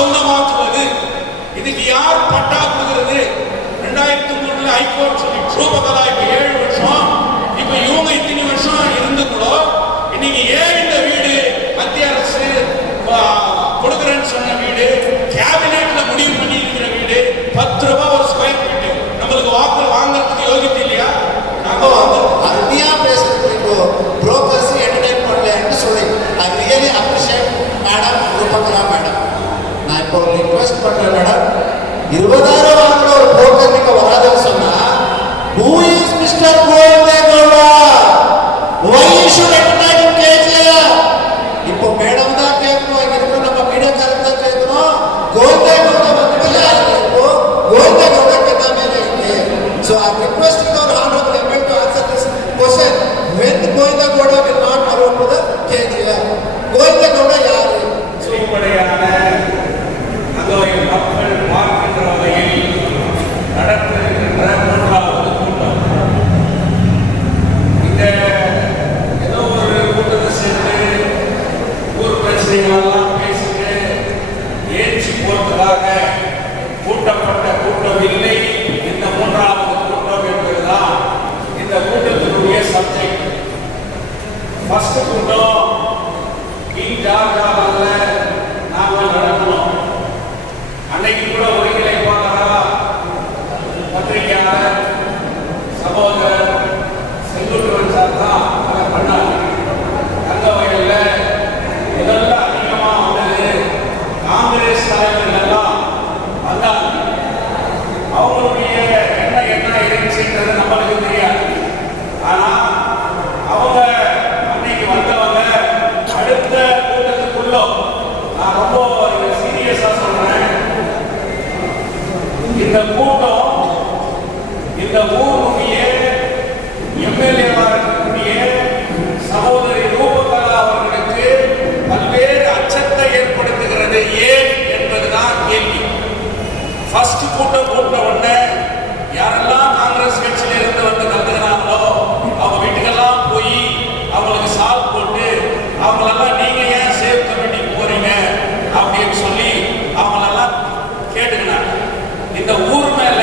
சொந்தமாக்குவது. இதுக்கு யார் பட்டா கொடுக்கிறது? 2003 ஹைகோர்ட் சொல்லி ட்ரூபகலா இப்ப 7 வருஷம், இப்ப இவங்க இத்தனை வருஷம் இருந்து கூட இன்னைக்கு ஏன் இந்த வீடு மத்திய அரசு கொடுக்குறேன்னு சொன்ன வீடு, கேபினெட்ல முடிவு பண்ணி இருக்கிற வீடு 10 ரூபாய் ஒரு ஸ்கொயர் ஃபீட், நம்மளுக்கு வாங்குறதுக்கு யோகியத்தை இல்லையா? நாங்க அருமையா பேசுறது. இப்போ புரோக்கர்ஸ் என்டர்டைன் பண்ணலன்னு சொல்லி I really appreciate madam Roopakala madam. நான் இப்போ ரிக்வெஸ்ட் பண்றேன் மேடம், 20,000 வாங்குற ஒரு புரோக்கர் நீங்க வராதுன்னு சொன்னா who is Mr. கோவிந்தேகவுடா? why you should entertain in KGR? இப்போ மேடம் தான் கேட்கணும், இங்க இருக்கிற நம்ம மீடியாக்காரங்க தான் கேட்கணும். கோவிந்தேகவுடா வந்து யாரு கேட்கும்? கோவிந்தேகவுடா கேட்காம இருக்கு. So I request our honorable ML to answer this question. When கோவிந்தேகவுடா will not allow to the KGR? கோவிந்தேகவுடா யாரு? வெளிப்படையான அங்கோய மக்கள் பார்க்கின்ற வகையில் நடத்திருக்கின்ற மூன்றாவது கூட்டம். இந்த ஏதோ ஒரு கூட்டத்தை சேர்ந்து ஊர் பிரச்சனைகளெல்லாம் பேசிட்டு ஏற்றி போறதுக்காக கூட்டப்பட்ட கூட்டம் இல்லை. இந்த மூன்றாவது கூட்டம் என்பதுதான் இந்த கூட்டத்தினுடைய சப்ஜெக்ட். ஃபர்ஸ்ட் கூட்டம் ஜார்ஜாவில் நாங்கள் நடக்கணும். அன்னைக்கு கூட ஒருங்கிணைப்பாளரா பத்திரிகையாளர் சகோதரர் செங்குட்டுவன் சார் தான் அதை பண்ணாங்க. தங்கவயல்ல முதல்ல அதிகமாக வந்தது காங்கிரஸ் தலைவர்கள் எல்லாம் வந்தாங்க. அவங்களுடைய என்ன இருந்துச்சுன்றது நம்மளுக்கு தெரியாது. ஆனா அவங்க அன்னைக்கு வந்தவங்க அடுத்த கூட்டத்துக்குள்ள நான் ரொம்ப சீரியஸா சொல்றேன், இந்த கூட்டம் இந்த ஊருடைய எம்எல்ஏவா இருக்கக்கூடிய சகோதரி ரூபகலா அவர்களுக்கு பல்வேறு அச்சத்தை ஏற்படுத்துகிறது. ஏன் என்பதுதான் கேள்வி. ஃபர்ஸ்ட் கூட்டம் கூட்ட உடனே யாரெல்லாம் காங்கிரஸ் கட்சியில இருந்து வந்து கலந்துக்கிறாங்களோ அவங்க வீட்டுக்கெல்லாம் போய் அவங்களுக்கு சால் போட்டு அவங்களெல்லாம் நீங்க ஏன் சேவ் கமிட்டிக்கு போறீங்க அப்படின்னு சொல்லி அவங்களெல்லாம் கேட்டுக்கினாங்க. இந்த ஊர் மேல,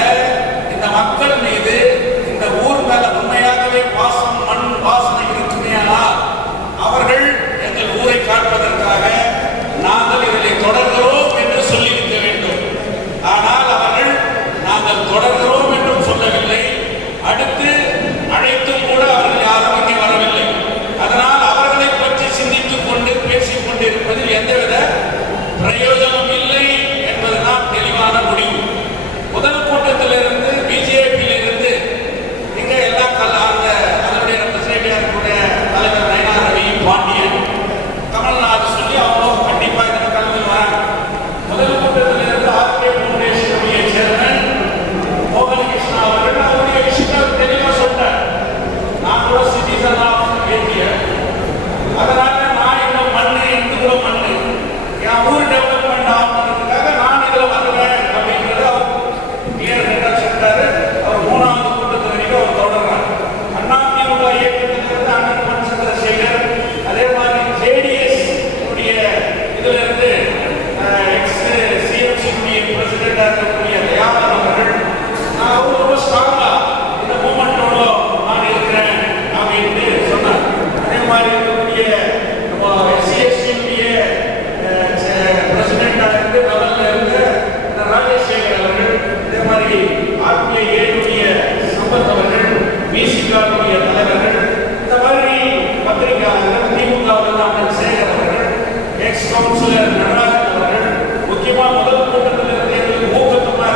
இந்த மக்கள் மீது, இந்த ஊர் மேல உண்மையாகவே பாசம், மண் வாசனை இருக்குமேயானால் அவர்கள் எங்கள் ஊரை காப்பதற்காக நாங்கள் இதிலே தொடர்கிறோம் என்று சொல்லியிருக்க வேண்டும். ஆனால் அவர்கள் நாங்கள் தொடர்கிறோம் என்றும் சொல்லவில்லை. அடுத்து அழைத்தும் கூட அவர்கள் யாரும் இங்கே வரவில்லை. அதனால் அவர்களை பற்றி சிந்தித்துக் கொண்டு பேசிக் கொண்டிருப்பதில் எந்தவித பிரயோஜனம் இல்லை என்பதுதான் தெளிவான முடிவு. முதல் கூட்டத்திலிருந்து பிஜேபியிலிருந்து இங்க எல்லா அதனுடைய ரெப்ரசன்டேட்டிவ் தலைவர் நயனா ரவி பாண்டியன் கமல்நாத் சொல்லி அவங்களும் கண்டிப்பா இதில் கலந்து வராங்க. முதல் கூட்டத்திலிருந்து ஆர்கே ஃபவுண்டேஷனுடைய சேர்மன் மோகன் கிருஷ்ணா அவர்கள் அவருடைய விஷயத்தை தெளிவாக சொன்னார். நான் கூட சிட்டிசன் ஆஃப் இந்தியா, அதனால நான் இந்த மண்ணு இந்துக்குள்ள மண்ணு என் ஊர் டெவலப்மெண்ட் ஆகணுன்றதுக்காக நான் இதில் வருவேன் அப்படிங்கிறது அவர் கிளியர் கட்டா சொல்லிட்டாரு. அவர் 3வது கூட்டத்து வரைக்கும் அவர் தொடர்றார். அதிமுக இயக்கத்திலிருந்து அண்ணன் பொன் சந்திரசேகர், அதே மாதிரி ஜேடிஎஸ் உடைய இதுல இருந்து எக்ஸ் சிஎம்சியுடைய பிரசிடென்டா இருக்கக்கூடிய தயாளன் அவர்கள் நான் ரொம்ப ஸ்ட்ராங்கா இந்த மூமெண்டோட நான் இருக்கிறேன் அப்படின்னு சொன்னார். அதே மாதிரி இருக்கக்கூடிய எஸ்சிஎஸ்டியுடைய பிரசிடென்டா இருந்து லெவல்ல இருந்து ராஜேஷேகர் அவர்கள், அதே மாதிரி ஆர்பிஐ சம்பத் அவர்கள், பிசிகாவுடைய தலைவர்கள், இந்த மாதிரி பத்திரிகையாளர்கள், திமுகவில் அண்ணன் சேகர் அவர்கள், எக்ஸ் கவுன்சிலர் நடராஜன் அவர்கள், முக்கியமாக முதல் கூட்டத்தில் இருந்து எங்களுக்கு ஊக்கத்தமா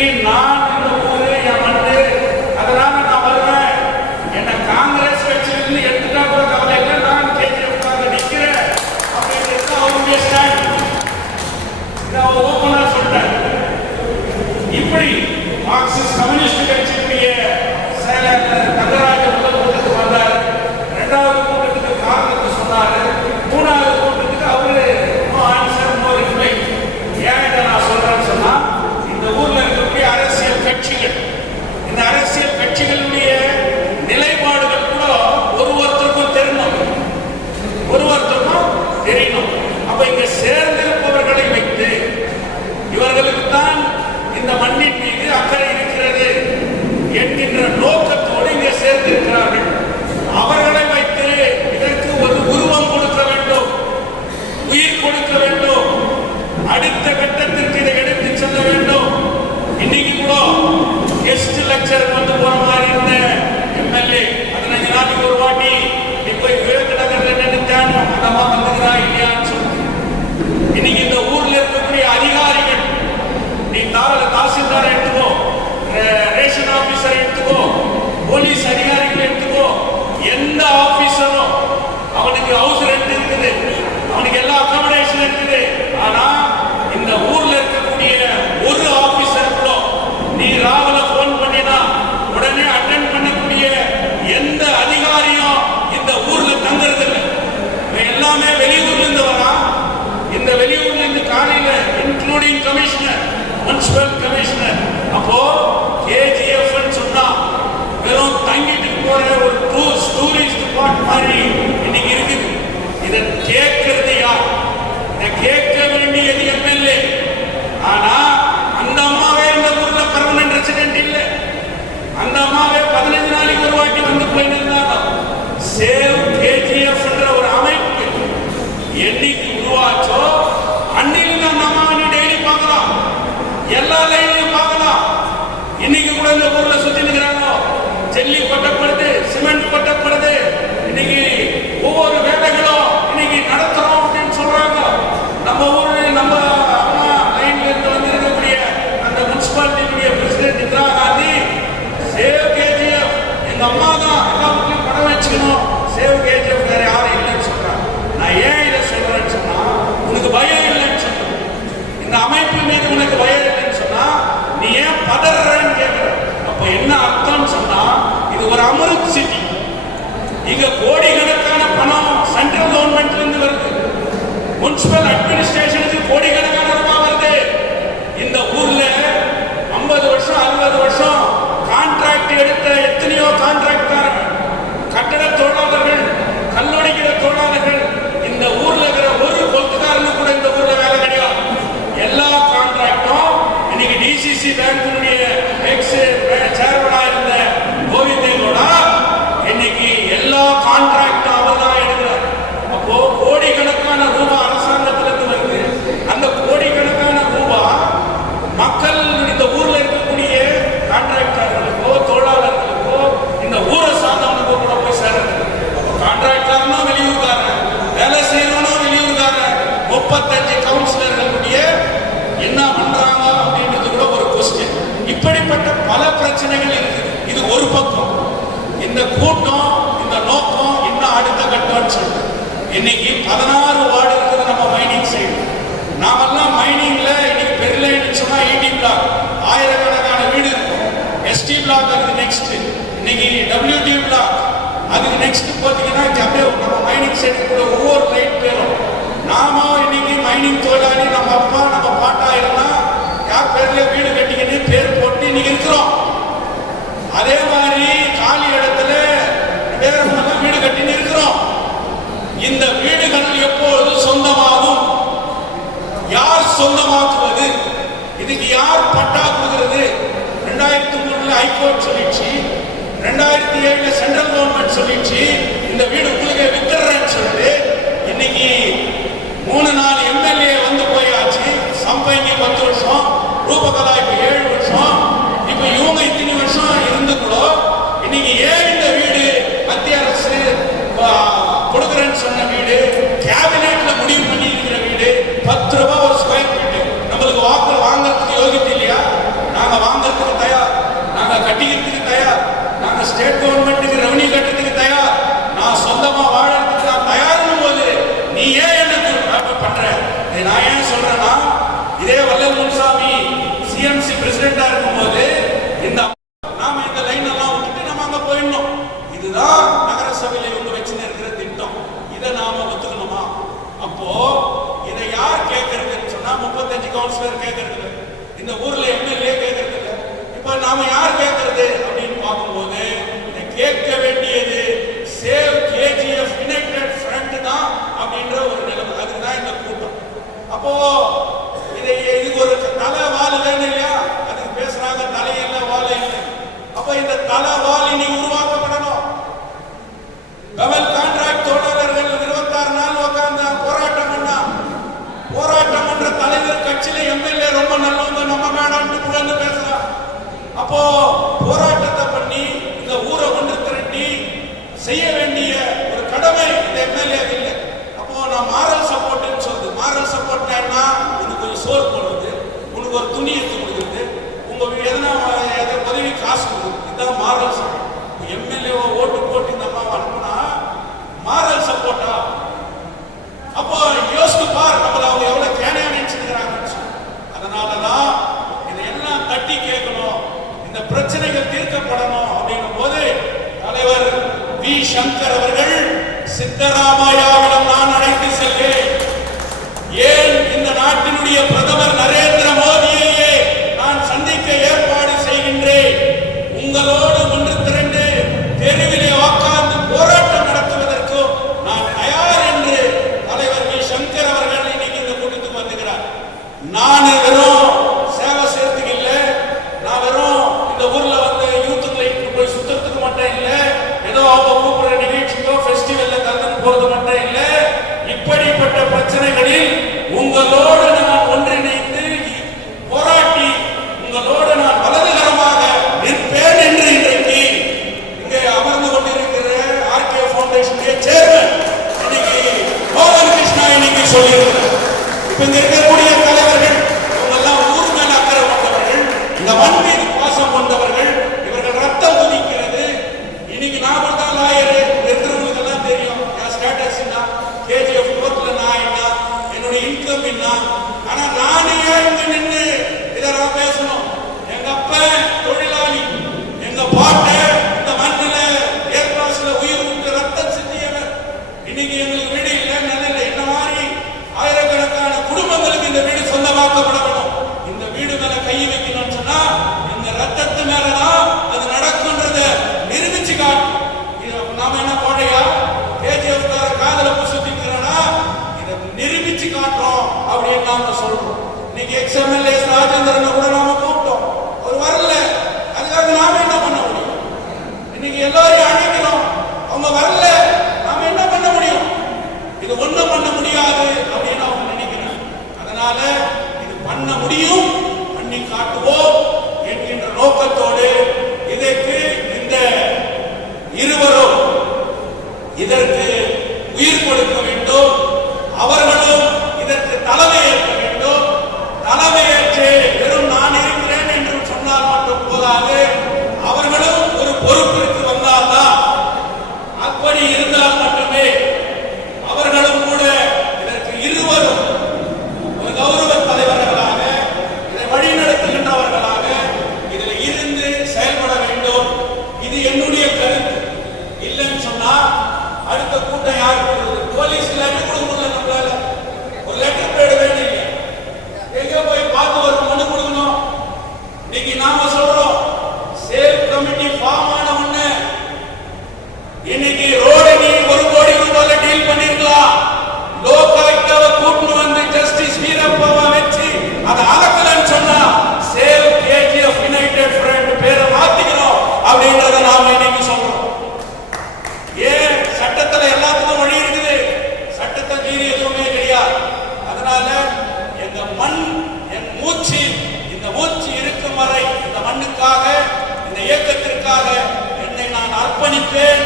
இன்னைக்கு நான் இந்த ஊரு என் மண்ணு, அதனால நான் வருவேன். என்ன காங்கிரஸ் கட்சியிலிருந்து எடுத்துட்டா கூட கவலை இல்லை, நான் கேஜிஎஃப்காக நிற்கிறேன் அப்படின்றது அவருடைய ஸ்டாண்ட். இதை அவர் ஓப்பனா சொல்லிட்டார். இப்படி மார்க்சிஸ்ட் கம்யூனிஸ்ட் கட்சியினுடைய செயலர் தங்கராஜ முதல் கூட்டத்துக்கு வந்தார், இரண்டாவது கூட்டத்துக்கு காரணத்தை சொன்னாரு, மூணாவது கூட்டத்துக்கு அவரு நோ ஆன்சர் நோ ரிப்ளை. ஏன் இதை நான் சொல்றேன்னு சொன்னா, இந்த ஊர்ல இருக்கக்கூடிய அரசியல் கட்சிகள், இந்த அரசியல் கட்சிகளுடைய நிலைப்பாடுகள் கூட ஒருவருக்கும் தெரியணும், ஒருவருக்கும் தெரியணும். அப்ப இங்க சேர்ந்திருப்பவர்களை வைத்து இவர்களுக்கு தான் இந்த மண்ணின் மீது அக்கறை இருக்கிறது என்கின்ற நோக்கத்தோடு இங்கே சேர்ந்திருக்கிறார்கள். அவர்களை வைத்து இதற்கு ஒரு உருவம் கொடுக்க வேண்டும், உயிர் கொடுக்க வேண்டும், அடுத்த கட்டத்திற்கு இதை எடுத்து செல்ல வேண்டும். இன்னைக்கு கூட கெஸ்ட் லெக்சர் வந்து போற மாதிரி இருந்த எம்எல்ஏ 15 நாளைக்கு ஒரு வாட்டி இப்போ விவேக நகர்ல நினைத்தாங்க அந்த அம்மா வந்துக்கிறா இல்லையான்னு சொல்லி. இன்னைக்கு இந்த ஊர்ல இருக்கக்கூடிய அதிகாரிகள், நீ தாசில்தார் எடுத்துக்கோ, ரேஷன் ஆபீசர் எடுத்துக்கோ, போலீஸ் அதிகாரிகள் எடுத்துக்கோ, எந்த ஆபீசரும் அவனுக்கு ஹவுஸ் ரெண்ட் இருக்குது, அவனுக்கு எல்லா அகாமடேஷன் இருக்குது. ஆனா இந்த ஊர்ல இருக்கக்கூடிய ஒரு ஆபீசர் கூட நீ ராவல போன் பண்ணினா உடனே அட்டென்ட் பண்ணக்கூடிய எந்த அதிகாரியும் இந்த ஊர்ல தங்குறது இல்லை. எல்லாமே வெளியூர்ல இருந்து வரா. இந்த வெளியூர்ல இருந்து காலையில இன்க்ளூடிங் கமிஷனர், முனிசிபல் கமிஷனர், அப்போ கேஜிஎஃப் சொன்னா வெறும் தங்கிட்டு போற ஒரு டூரிஸ்ட் ஸ்பாட் மாதிரி இன்னைக்கு இருக்குது. இதை கேட்கறது யார்? இதை கேட்க வேண்டியது எம்எல்ஏ. ஆனா அந்த அம்மாவே இந்த ஊர்ல பெர்மனன்ட் ரெசிடென்ட் இல்லை. அந்த அம்மாவே 15 நாளைக்கு ஒரு வாட்டி வந்து போயிருந்தாலும் சேவ் கேஜிஎஃப் என்ற ஒரு அமைப்பு என்னைக்கு உருவாச்சோ அன்னைக்கு அந்த அம்மாவை நீ டெய்லி பார்க்கலாம், எல்லா லைன்லையும் பார்க்கலாம். இன்னைக்கு கூட இந்த ஊர்ல சுத்தி நிற்கிறாங்க, ஜல்லி கொட்டப்படுது, சிமெண்ட் கொட்டப்படுது. இன்னைக்கு ஒவ்வொரு வேலைகளும் இன்னைக்கு நடத்துறோம் அப்படின்னு சொல்றாங்க. நம்ம ஊர்ல நம்ம அம்மா லைன்ல இருந்து வந்து இருக்கக்கூடிய அந்த முனிசிபாலிட்டியுடைய president Indira Gandhi save KGF, எங்க அம்மா தான் எல்லா ஊர்லயும் படம் வச்சுக்கணும், சேவ் கேஜிஎஃப் வேற யாரும் இல்லைன்னு சொல்றாங்க. நான் ஏன் இதை சொல்றேன்னு சொன்னா, உனக்கு பயம் இல்லைன்னு சொல்றேன், இந்த அமைப்பு மீது உனக்கு பயம் இல்லைன்னு சொன்னா நீ ஏன் பதறன்னு கேட்கிற. அப்ப என்ன அர்த்தம்னு சொன்னா, இது ஒரு அமிர்த் சிட்டி. இங்க கோடிக்கணக்கான பணம் சென்ட்ரல் கவர்மெண்ட்ல இருந்து வருது, முனிசிபல் அட்மினிஸ்ட்ரேஷனுக்கு கோடிக்கணக்கான ரூபாய் வருது. இந்த ஊர்ல 50 வருஷம் 60 வருஷம் கான்ட்ராக்ட் எடுத்த எத்தனையோ கான்ட்ராக்டாரர்கள், கட்டட தொழிலாளர்கள், கல்லொடிக்கிற தொழிலாளர்கள், இந்த ஊர்ல இருக்கிற ஒரு கொத்துக்காரனு கூட இந்த ஊர்ல வேலை கிடையாது. எல்லா கான்ட்ராக்டும் இன்னைக்கு டிசிசி பேங்கினுடைய எக்ஸ் சேர்மனா இருந்த கோவிந்தேகோட இன்னைக்கு எல்லா கான்ட்ராக்டும் அவர் தான் எடுக்கிறார். அப்போ கோடிக்கணக்கான ரூபாய் அரசாங்கத்திலிருந்து வருது. அந்த கோடிக்கணக்கான ரூபாய் மக்கள் இந்த ஊர்ல இருக்கக்கூடிய கான்ட்ராக்டர்களுக்கோ தொழிலாளர்களுக்கோ இந்த ஊரை சார்ந்தவங்களுக்கோ கூட போய் சேருது. கான்ட்ராக்டர்னா வெளியூர்காரன், வேலை செய்யறவனா வெளியூர்காரன், 35 கவுன்சிலர்களுடைய என்ன பண்றாங்க அப்படின்றது கூட ஒரு கொஸ்டின். இப்படிப்பட்ட பல பிரச்சனைகள் இருக்குது. இது ஒரு பக்கம். இந்த கூட்டம், இந்த நோக்கம் இன்னும் அடுத்த கட்டம்னு சொல்லிட்டு இன்னைக்கு 16 வார்டு இருக்குது நம்ம மைனிங் சைடு. நாமெல்லாம் மைனிங்ல இன்னைக்கு பெருலைன்னு சொன்னா ET பிளாக் ஆயிரக்கணக்கான வீடு இருக்கும். ST பிளாக் அதுக்கு நெக்ஸ்ட், இன்னைக்கு WT பிளாக் அதுக்கு நெக்ஸ்ட் பார்த்தீங்கன்னா அப்படியே நம்ம மைனிங் சைடு கூட ஒவ்வொரு லைட் பேரும். நாம இன்னைக்கு மைனிங் தொழிலாளி, நம்ம அப்பா நம்ம பாட்டா இருந்தா யார் பேர்ல வீடு கட்டிக்கிட்டு பேர் போட்டு இன்னைக்கு இருக்கிறோம். அதே மாதிரி காலி இடத்துல வேறெல்லாம் வீடு கட்டின்னு இருக்கிறோம். இந்த வீடுகள் எப்போது சொந்தமாகும்? யார் சொந்தமாக்குவது? இதுக்கு யார் பட்டா கொடுக்கிறது? 2003 ஹைகோர்ட் சொல்லிச்சு, 2007 சென்ட்ரல் கவர்மெண்ட் சொல்லிச்சு இந்த வீடு உங்களுக்கு வித்துறேன்னு சொல்லிட்டு. இன்னைக்கு 3-4 எம்எல்ஏ வந்து போயாச்சு. சம்பைங்க 10 வருஷம், ரூபகலா இப்ப 7 வருஷம். இப்ப இவங்க இத்தனை வருஷம் இருந்து கூட இன்னைக்கு ஏன் இந்த வீடு மத்திய அரசு கொடுக்குறேன்னு சொன்ன வீடு, கேபினெட்ல முடிவு பண்ணி இருக்கிற வீடு 10 ரூபாய் ஒரு ஸ்கொயர் ஃபீட் நம்மளுக்கு வாக்குல வாங்கறதுக்கு யோகியத்தை இல்லையா? நாங்க இதே வள்ளல் முன்சாமி சிஎம்சி பிரசிடென்டா இருக்கும்போது நாம இந்த லைன் எல்லாம் விட்டுட்டு நம்ம அங்க போயிடணும். இதுதான் நகர சபையில இவங்க வச்சுன்னு இருக்கிற திட்டம். இதை நாம ஒத்துக்கணுமா? அப்போ இதை யார் கேட்கறதுன்னு சொன்னா 35 கவுன்சிலர் கேட்கறது, இந்த ஊர்ல எம்எல்ஏ கேட்கறது. இப்ப நாம யார் கேட்கறது அப்படின்னு பார்க்கும்போது இதை கேட்க வேண்டியது சேவ் கேஜிஎஃப் யுனைடெட் ஃப்ரண்ட் தான் அப்படின்ற ஒரு நிலைமை. அதுதான் இந்த கூட்டம். அப்போ இதுக்கு ஒரு தலை வால் வேணும் இல்லையா? அதுக்கு பேசுறாங்க தலையில்ல வாழை இல்லை. அப்ப இந்த தலை வால் இனி உருவாக்கப்படணும். கவல் கான்ட்ராக்ட் தோழர்கள் 26 நாள் உட்கார்ந்து போராட்டம் பண்ணா, போராட்டம் பண்ற தலைவர் கட்சியில எம்எல்ஏ ரொம்ப நல்லவங்க நம்ம வேணாம்னு புகழ்ந்து பேசுறான். அப்போ போராட்டத்தை பண்ணி இந்த ஊரை ஒன்று திரட்டி செய்ய வேண்டிய ஒரு கடமை இந்த எம்எல்ஏ இல்லை. அப்போ நான் மாரல் சப்போர்ட்னு சொல்றது. மாரல் சப்போர்ட் என்ன? உனக்கு ஒரு சோறு போடுறது, உனக்கு ஒரு துணி எடுத்து கொடுக்குறது, உங்க எதனா உதவி காசு கொடுக்குறது. இதுதான் மாரல் சப்போர்ட். எம்எல்ஏ ஓட்டு போட்டு இந்த அம்மாவை அனுப்புனா மாரல் சப்போர்ட்டா? அப்போ யோசித்து பார், நம்மள அவங்க எவ்வளவு கேனையா நினைச்சிருக்கிறாங்கன்னு சொல்லி. அதனாலதான் இதையெல்லாம் தட்டி கேட்கணும், இந்த பிரச்சனைகள் தீர்க்கப்படணும் அப்படின்னும் போது தலைவர் வி. சங்கர் அவர்கள் சித்தராமையாவிடம் நான் அழைத்து செல்வேன். ஏன் இந்த நாட்டினுடைய பிரதமர் நரேந்திர மோடியையே நான் சந்திக்க ஏற்பாடு செய்கின்றேன். உங்களோடு ஒன்று திரண்டு தெருவிலே உட்கார்ந்து போராட்டம் நடத்துவதற்கு நான் தயார் என்று தலைவர் வி. சங்கர் அவர்கள் இன்னைக்கு இந்த கூட்டத்துக்கு வந்துகிறார். நான் வெறும் சேவை செய்யறதுக்கு இல்லை, நான் வெறும் இந்த ஊர்ல வந்து யூத்துக்களை போய் சுத்தத்துக்கு மட்டும் இல்லை, ஏதோ அவங்க கூப்பிடுற நிகழ்ச்சிக்கோ ஃபெஸ்டிவல்ல கலந்து போறது மட்டும் இல்லை. இப்படிப்பட்ட பிரச்சனைகளில் உங்களோடு நான் ஒன்றிணைந்து போராட்டி உங்களோடு நான் வலதுகரமாக நிற்பேன் என்று இன்றைக்கு இங்கே அமர்ந்து கொண்டிருக்கிற ஆர்கே ஃபவுண்டேஷன் சேர்மன் இன்னைக்கு மோகன் கிருஷ்ணா இன்னைக்கு சொல்லியிருக்கிறார். இப்ப இங்க இருக்கக்கூடிய தலைவர்கள் இவங்கெல்லாம் ஊர் மேல அக்கறை கொண்டவர்கள், இந்த மண் மீது பாசம் கொண்டவர்கள், இவர்கள் ரத்தம் கொதிக்கிறது. இன்னைக்கு நான் தான் லாயர், இருக்கிறவங்களுக்கு எல்லாம் தெரியும் என் ஸ்டேட்டஸ் என்ன, கேஜிஎஃப் கோர்ட்ல நான் என்ன, என்னுடைய இன்கம் என்ன. ஆனா நானே இங்க நின்று இதெல்லாம் பேசணும். எங்க அப்பா தொழிலாளி, எங்க பாட்ட இந்த மண்ணில ஏர்பாஸ்ல உயிர் விட்டு ரத்தம் சிந்தியவர். இன்னைக்கு எங்களுக்கு வீடு இல்லை, நிலையில என்ன மாதிரி ஆயிரக்கணக்கான குடும்பங்களுக்கு இந்த வீடு சொந்தமாக்கப்பட வேணும். இந்த வீடு மேல கை வைக்கணும்னு சொன்னா இந்த ரத்தத்து மேலதான் அது நடக்கும்ன்றத நிரூபிச்சு காட்டும். நாம என்ன கோடையா கேஜிஎஃப் காதல புசுத்திக்கிறோம்னா இதை நிரூபிச்சு காட்டுறோம் அப்படின்னு நாம சொல்றோம். இன்னைக்கு எக்ஸ்எம்எல்ஏ ராஜேந்திரனை கூட நாம கூப்பிட்டோம், அவர் வரல. அதுக்காக நாம என்ன பண்ண முடியும்? இன்னைக்கு எல்லாரையும் அழைக்கிறோம், அவங்க வரல, நாம என்ன பண்ண முடியும்? இது ஒண்ணும் பண்ண முடியாது அப்படின்னு அவங்க நினைக்கிறாங்க. அதனால இது பண்ண முடியும், பண்ணி காட்டுவோம் என்கின்ற நோக்கத்தோடு இதற்கு இந்த இருவரும் இதற்கு உயிர் கொடுக்க வேண்டும். அவர்களும் இதற்கு தலைமையேற்க வேண்டும். தலைமையேற்று வெறும் நான் இருக்கிறேன் என்று சொன்னால் மட்டும் போதாது, அவர்களும் ஒரு பொறுப்பிற்கு வந்தால்தான், அப்படி இருந்தால் மட்டுமே அவர்களும் கூட இதற்கு இருவரும் ஒரு கௌரவ தலைவர்களாக இதை வழிநடத்துகின்றவர்களாக இதில் இருந்து செயல்பட வேண்டும். இது என்னுடைய கருத்து. இல்லைன்னு சொன்னா அடுத்த கூட்டம் யார் கொடுக்குறது? போலீஸ் லெட்டர் கொடுக்க முடியல, நம்மளால ஒரு லெட்டர் பேட் வேணும் இல்லையா? எங்க போய் பார்த்து ஒரு மனு கொடுக்கணும். இன்னைக்கு நாம சொல்றோம் சேவ் கமிட்டி ஃபார்ம் ஆன உடனே இன்னைக்கு ரோடு நீ 1 கோடி ரூபாயில டீல் பண்ணிருக்கலாம். லோ கலெக்டரை கூட்டு வந்து ஜஸ்டிஸ் வீரப்பாவை வச்சு அதை அளக்கலன்னு சொன்னா சேவ் கேஜிஎஃப் யுனைடெட் ஃப்ரண்ட் பேரை மாத்திக்கிறோம் அப்படின்றத நாம இன்னைக்கு சொல்றோம். ஏன் சட்டத்துல எல்லாத்துக்கும் வழி இருக்குது, சட்டத்தை மீறி எதுவுமே கிடையாது. அதனால எங்க மண் என் மூச்சு, இந்த மூச்சு இருக்கும் வரை இந்த மண்ணுக்காக, இந்த இயக்கத்திற்காக என்னை நான் அர்ப்பணிப்பேன்.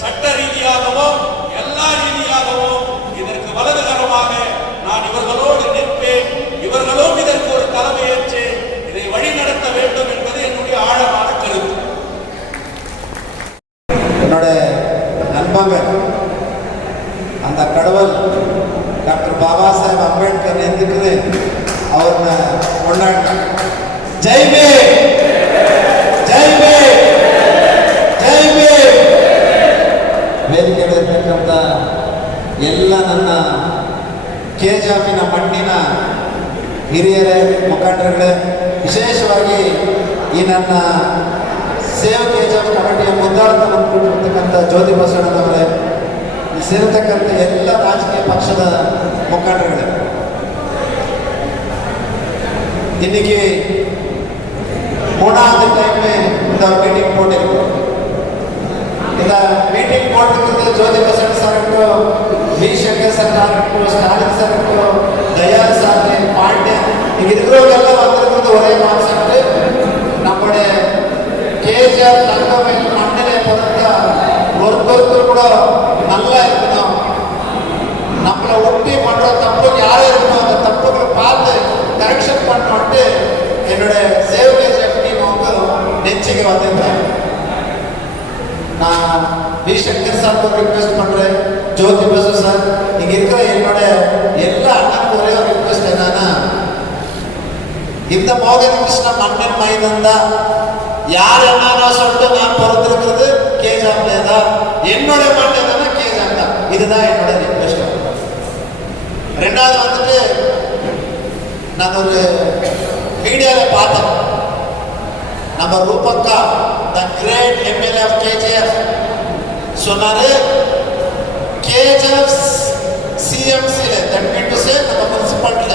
சட்ட ரீதியாகவும் எல்லா ரீதியாகவும் இதற்கு வலதுகரமாக நான் இவர்களோடு நிற்பேன். இவர்களும் இதற்கு ஒரு தலைமையேற்று இதை வழிநடத்த வேண்டும் என்பது என்னுடைய ஆழமான கருத்து. என்னோட நண்பர்கள் அந்த கடவுள் டாக்டர் பாபா சாஹேப் அம்பேத்கர் நேர்ந்துக்குது ಅವ್ರನ್ನ ಕೊಂಡಾಡ್ತಾರೆ. ಜೈ ಭೀಮ್, ಜೈ ಭೀಮ್, ಜೈ ಭೀಮ್. ವೇದಿಕೆ ಇರತಕ್ಕಂಥ ಎಲ್ಲ ನನ್ನ ಕೆಜಾಪಿನ ಮಣ್ಣಿನ ಹಿರಿಯರೇ, ಮುಖಂಡರುಗಳೇ, ವಿಶೇಷವಾಗಿ ಈ ನನ್ನ ಸೇವ್ ಕೆಜಾಪ್ ಕಮಿಟಿಯ ಮುದ್ದಾಳತನ ಕೊಟ್ಟಿರ್ತಕ್ಕಂಥ ಜ್ಯೋತಿ ಬಸವಣ್ಣನವರೇ, ಸೇರತಕ್ಕಂಥ ಎಲ್ಲ ರಾಜಕೀಯ ಪಕ್ಷದ முக்காட்டுகளே, இன்னைக்கு மூணாவது டைம் இந்த மீட்டிங் போட்டிருக்கோம். இந்த மீட்டிங் போட்டிருக்கிறது ஜோதி பசன் சார் இருக்கட்டும், வி சங்கர் சார் இருக்கட்டும், ஸ்டாலின் சார் இருக்கட்டும், தயாள் சார், பாண்டியன், இங்க இருக்கிறவங்க எல்லாம் வந்திருக்கிறது ஒரே கான்செப்ட். நம்முடைய கேஜிஆர் தங்கமயில் மண்ணிலே பிறந்த ஒருத்தர் கூட நல்லா இருக்கணும், நம்மளை ஒட்டி பண்ற தப்புக்கு யாரும் இருக்கணும், அந்த தப்புகளை பார்த்து கரெக்ஷன் பண்ணோன்ட்டு என்னுடைய சேவகேஜ் டீம் வந்து நெஞ்சுக்கு வந்திருக்கேன். நான் வி சங்கர் சார் ரிக்வெஸ்ட் பண்றேன், ஜோதி பசு சார், இங்க இருக்கிற என்னோட எல்லா அண்ணனுக்கு ஒரே ஒரு ரிக்வெஸ்ட் என்னன்னா, இந்த மோகன் கிருஷ்ண மன்னன் மைதன் தான், யார் என்ன சொல்லிட்டு நான் பிறந்திருக்கிறது கேஜாப்லே தான், என்னோட மண் என்னன்னா கேஜாப் தான். இதுதான் என்னோட ரிக்வெஸ்ட். ரெண்டாவது வந்துட்டு நான் ஒரு மீடியாவில் பார்த்தேன், நம்ம ரூபக்கா the great MLA of KGF சொன்னாரு, கேஜிஎஃப் சிஎம்சில, தட் மீன் டு சே நம்ம முனிசிபாலிட்டில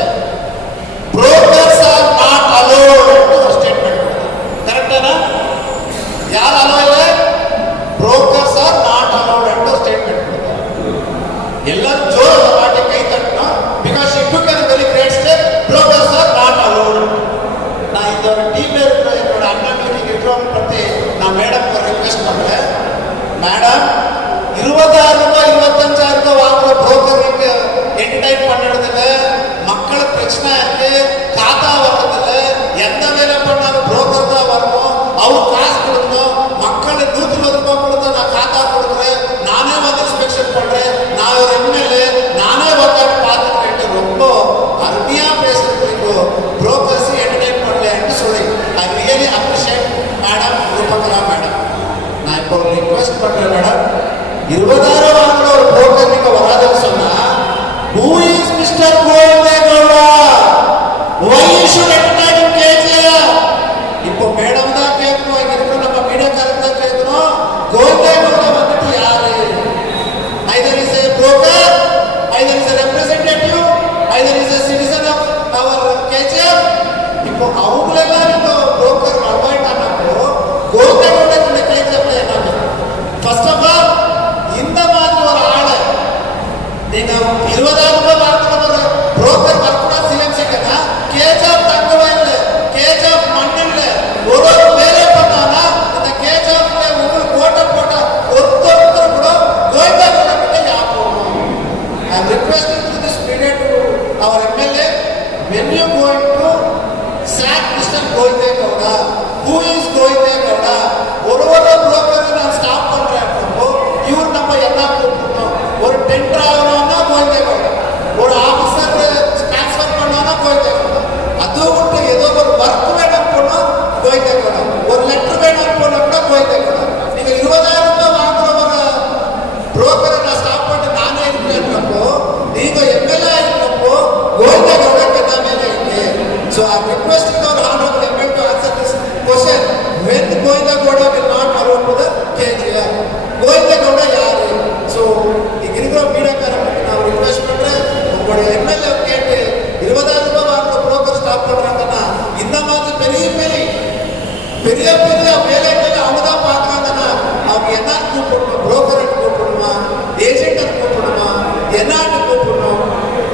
புரோக்கர்ஸ் ஆர் நாட் அலோவ்ட் ஒரு ஸ்டேட்மெண்ட். கரெக்டானா? யார் அலோவ் இல்லை? புரோக்கர்ஸ் ஆர் நாட் அலோவ்ட் ஒரு ஸ்டேட்மெண்ட். எல்லாரும் ஜோர் மாட்டி கை தட்டணும். Because she took a very great step. Brokers are not allowed. நான் இந்த ஒரு டீம்ல இருக்கிற என்னோட அண்ணனுக்கு இருக்கிறவங்க பத்தி நான் மேடம் ரிக்வெஸ்ட் பண்றேன். மேடம், 20,000 ரூபாய் 25,000 ரூபாய் வாங்குற புரோக்கருக்கு என்டர்டைன் பண்ணுறதில்ல, மக்களுக்கு பிரச்சனை இருக்கு, காத்தா வர்றதில்ல, எந்த வேலை பண்ணாலும் புரோக்கர் தான் வரணும், அவர் காசு கொடுக்கணும், மக்களுக்கு 120 ரூபாய் கொடுத்தா நான் காத்தா கொடுக்குறேன், நானே வந்து இன்ஸ்பெக்ஷன் பண்றேன், நான் ஒரு எம்எல்ஏ, நானே உட்காந்து பார்த்துக்கிறேன், ரொம்ப அருமையா பேசுறதுக்கு புரோக்கர்ஸ் என்டர்டைன் பண்ணலன்னு சொல்லி I really appreciate madam Roopakala madam. நான் இப்போ ஒரு ரிக்வெஸ்ட் பண்றேன் மேடம், 20,000 வாங்குற ஒரு புரோக்கர் நீங்க வராதுன்னு சொன்னா, who is Mr. Govinde Gowda? why you should entertain in KGF? இப்போ மேடம் தான் கேட்கணும், இங்க இருக்கிற நம்ம மீடியாக்காரங்க தான் கேட்கணும், கோவிந்தே கவுடா வந்துட்டு யாரு? either is a broker, either is a representative, either is a citizen of our KGF. இப்போ அவங்களெல்லாம் இப்போ broker அவாய்ட் பண்ணப்போ கோவிந்தே கவுடா இந்த KGF என்ன? ஃபர்ஸ்ட் ஆஃப் ஆல் இந்த மாதிரி ஒரு ஆளை நீங்க 20,000 ரூபாய் வாங்குற ஒரு broker வரக்கூட சிஎம்சிக்குன்னா, கேஜாப் தங்கவே இல்லை, கேஜாப் மண் இல்லை, ஒரு வேலை பண்ணானா இந்த கேஜாப்ல உங்களுக்கு ஓட்ட போட்ட ஒருத்தர் கூட கோவிந்தா கூட கிட்ட ஞாபகம் போகணும். ஐ am requesting through this media to our MLA, when you going to sack Mr. Govinde Gowda, who is கோவிந்தே Gowda? ஒரு broker நான் ஸ்டாப் பண்றேன் அப்போ இவர் நம்ம என்ன கூப்பிடணும்? ஒரு டெண்டர் ஆகணும்னா கோவிந்தே கவுடா, ஒரு ஆபீசர் டிரான்ஸ்ஃபர் பண்ணானா கோவிந்தே கவுடா, அது விட்டு ஏதோ ஒரு ஒர்க் வேணும் போனோம் கோவிந்தே கவுடா, ஒரு லெட்டர் வேணும் போனா கூட கோவிந்தே கவுடா. நீங்க 20,000 ரூபாய் வாங்குற ஒரு புரோக்கரை நான் ஸ்டாப் பண்ணி நானே இருக்கிறப்போ, நீங்க எம்எல்ஏ இருக்கிறப்போ கோவிந்தே கவுடாக்கு என்ன மேலே இருக்கு? So I requesting our honourable MLA to answer this question. when Govinde Gowda will not allow to the KGF? Govinde Gowda யாரு? ஸோ இங்க இருக்கிற மீடியாக்காரங்களுக்கு நான் ரிக்வெஸ்ட் பண்றேன், உங்களுடைய எம்எல்ஏ கேட்டு 20,000 ரூபாய் வாங்குற புரோக்கர் ஸ்டாப் பண்றாங்கன்னா, இந்த மாதிரி பெரிய பெரிய வேலைகளை அவங்க தான் பார்க்கறாங்கன்னா, அவங்க என்ன கூப்பிடணும்? புரோக்கரை கூப்பிடணுமா, ஏஜென்ட்டை கூப்பிடணுமா, என்னான்னு கூப்பிடணும்?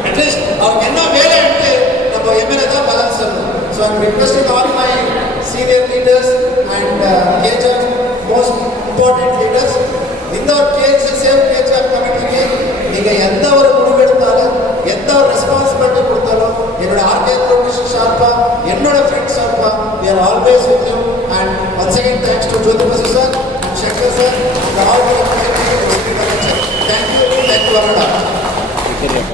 அட்லீஸ்ட் அவங்க என்ன வேலைன்ட்டு நம்ம எம்எல்ஏ தான் பதில் சொல்லணும். So I requesting all my senior leaders and KGF most important leaders, இந்த ஒரு KGF கமிட்டிக்கு நீங்க எந்த ஒரு முடிவு எடுத்தாலும், எந்த ஒரு ரெஸ்பான்சிபிலிட்டி கொடுத்தாலும், என்னோட ஆர்கே ப்ரொஃபஷன் சார்பா, என்னோட ஃப்ரெண்ட்ஸ் சார்பா, we are always with you. And once again thanks to Jyoti Basu sir, Shankar sir, and all the